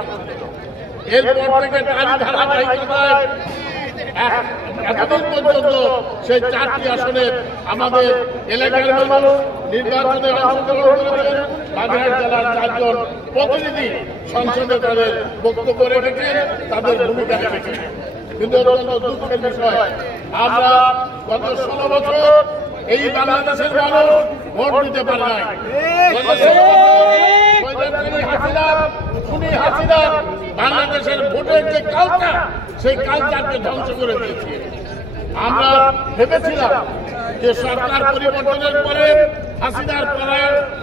আসন ছিল। এরপর থেকে তারই ধারাবাহিকতায় এতদিন পর্যন্ত সেই 4টি আসনে আমাদের এলাকার মানুষ নির্বাচনে অংশগ্রহণ করেছেন। বাগেরহাট জেলার 4 জন প্রতিনিধি সংসদে তাদের বক্তব্য রেখেছেন, তাদের ভূমিকা রেখেছেন। কিন্তু অত্যন্ত দুঃখের বিষয়, আমরা গত 16 বছর এই বাংলাদেশের মানুষ ভোট দিতে পারে নাই। হাসিনা বাংলাদেশের ভোটের যে কালচার, সেই কালচারকে ধ্বংস করে দিয়েছে। আমরা ভেবেছিলাম যে সরকার পরিবর্তনের পরে, হাসিনার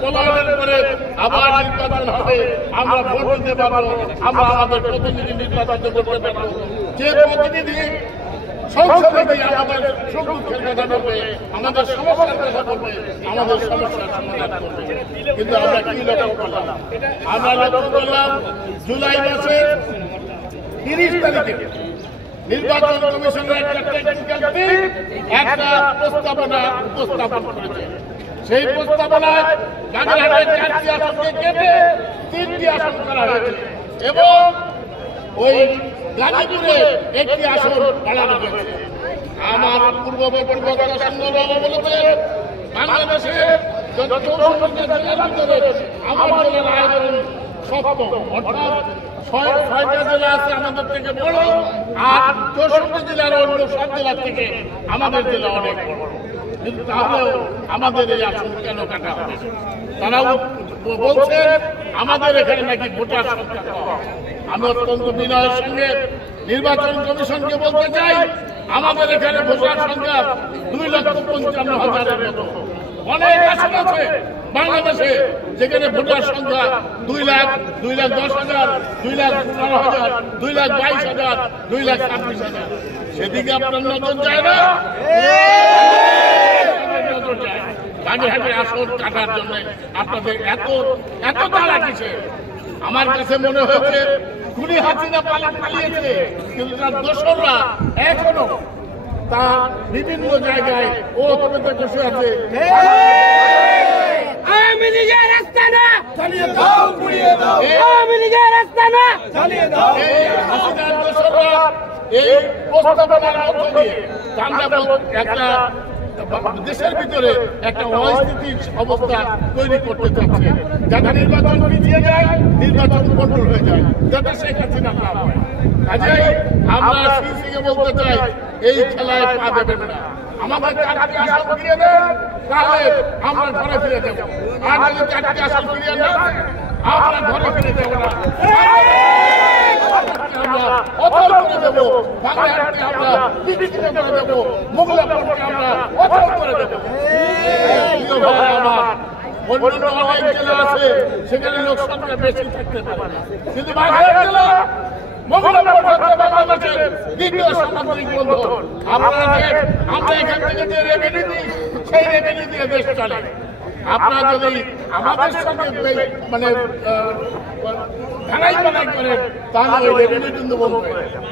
পলায়নের পরে আবার নির্বাচন হবে, আমরা ভোট দিতে পারবো, আমরা আমাদের প্রতিনিধি নির্বাচিত করতে পারবো। যে প্রতিনিধি সংসদে গিয়ে আমাদের সুখ-দুঃখের কথা বলবে, আমাদের সমস্যার কথা বলবে, আমাদের সমস্যার সমাধান করবে। কিন্তু আমরা কি লক্ষ্য করলাম? আমরা লক্ষ্য করলাম জুলাই মাসের 30 তারিখে নির্বাচন কমিশনের একটা টেকনিক্যাল টিম একটা প্রস্তাবনা উপস্থাপন করেছে। সেই প্রস্তাবনায় বাগেরহাটের 4টি আসনকে কেটে 3টি আসন করা হয়েছে এবং ওই গাজীপুরে 1টি আসন বাড়ানো হয়েছে। আমার পূর্ববর্তী বক্তা সংগ্রাম বলেছেন, বাংলাদেশের যত 64টা জেলার ভিতরে আমার জেলার আয়তন 7ম, অর্থাৎ 6টা জেলা আছে আমাদের থেকে বড়, আর 64 জেলার অন্য সব জেলার থেকে আমাদের জেলা অনেক বড়। কিন্তু তাহলেও আমাদের এই আসন কেন কাটা হবে? তারাও বলছেন আমাদের এখানে নাকি ভোটার সংখ্যা কম। আমি অত্যন্ত বিনয়ের সঙ্গে নির্বাচন কমিশনকে বলতে চাই, আমাদের এখানে ভোটার সংখ্যা 2,55,000-এর মতো। অনেক আসন আছে বাংলাদেশে যেখানে ভোটার সংখ্যা 2 লাখ, 2,10,000, 2,15,000, 2,22,000, 2,26,000। সেদিকে আপনার নজর যায় না? নজর যায়। বাগেরহাটের আসন কাটার জন্য আপনাদের এত তাড়া কিসে? আমার কাছে মনে হয়েছে খুনি হাসিনা পালিয়েছে, কিন্তু তার দোসররা এখনো তা বিভিন্ন জায়গায় ও তবে বসে আছে। আওয়ামী লীগের রাস্তা না চালিয়ে দাও, পুড়িয়ে দাও। আওয়ামী লীগের রাস্তা না চালিয়ে দাও। এই হাসিনার দোসররা এই প্রস্তাবনার মধ্য দিয়ে একটা দেশের ভিতরে একটা অস্থিতির অবস্থা তৈরি করতে চাচ্ছে, যাতে নির্বাচন পিছিয়ে যায়, নির্বাচন কন্ট্রোল হয়ে যায়, যাতে শেখ হাসিনা না হয়। কাজেই আমরা সিসিকে বলতে চাই, এই খেলায় পা দেবেন না। আমাদের 4টি আসন ফিরিয়ে দেন, তাহলে আমরা ঘরে ফিরে যাব। আর যদি 4টি আসন ফিরিয়ে না দেন, আমরা ঘরে ফিরে যাব না। আমরা অচল করে দেবো, বাংলাদেশকে আমরা বিচ্ছিন্ন করে দেবো, মোগলাপুরকে আমরা অচল করে দেবো। অন্য অনেক জেলা আছে সেখানে লোক সংখ্যা বেশি থাকতে পারে, কিন্তু বাগেরহাট জেলা মোগলাপুর হচ্ছে বাংলাদেশের দ্বিতীয় সামুদ্রিক বন্দর। আমরা এখান থেকে যে রেভিনিউ দিই, সেই রেভিনিউ দিয়ে দেশ চলে। আপনারা যদি আমাদের সঙ্গে মানে ধারাই বানাই করেন, তাহলে ওই রেভিনিউ কিন্তু বন্ধ হয়ে যাবে।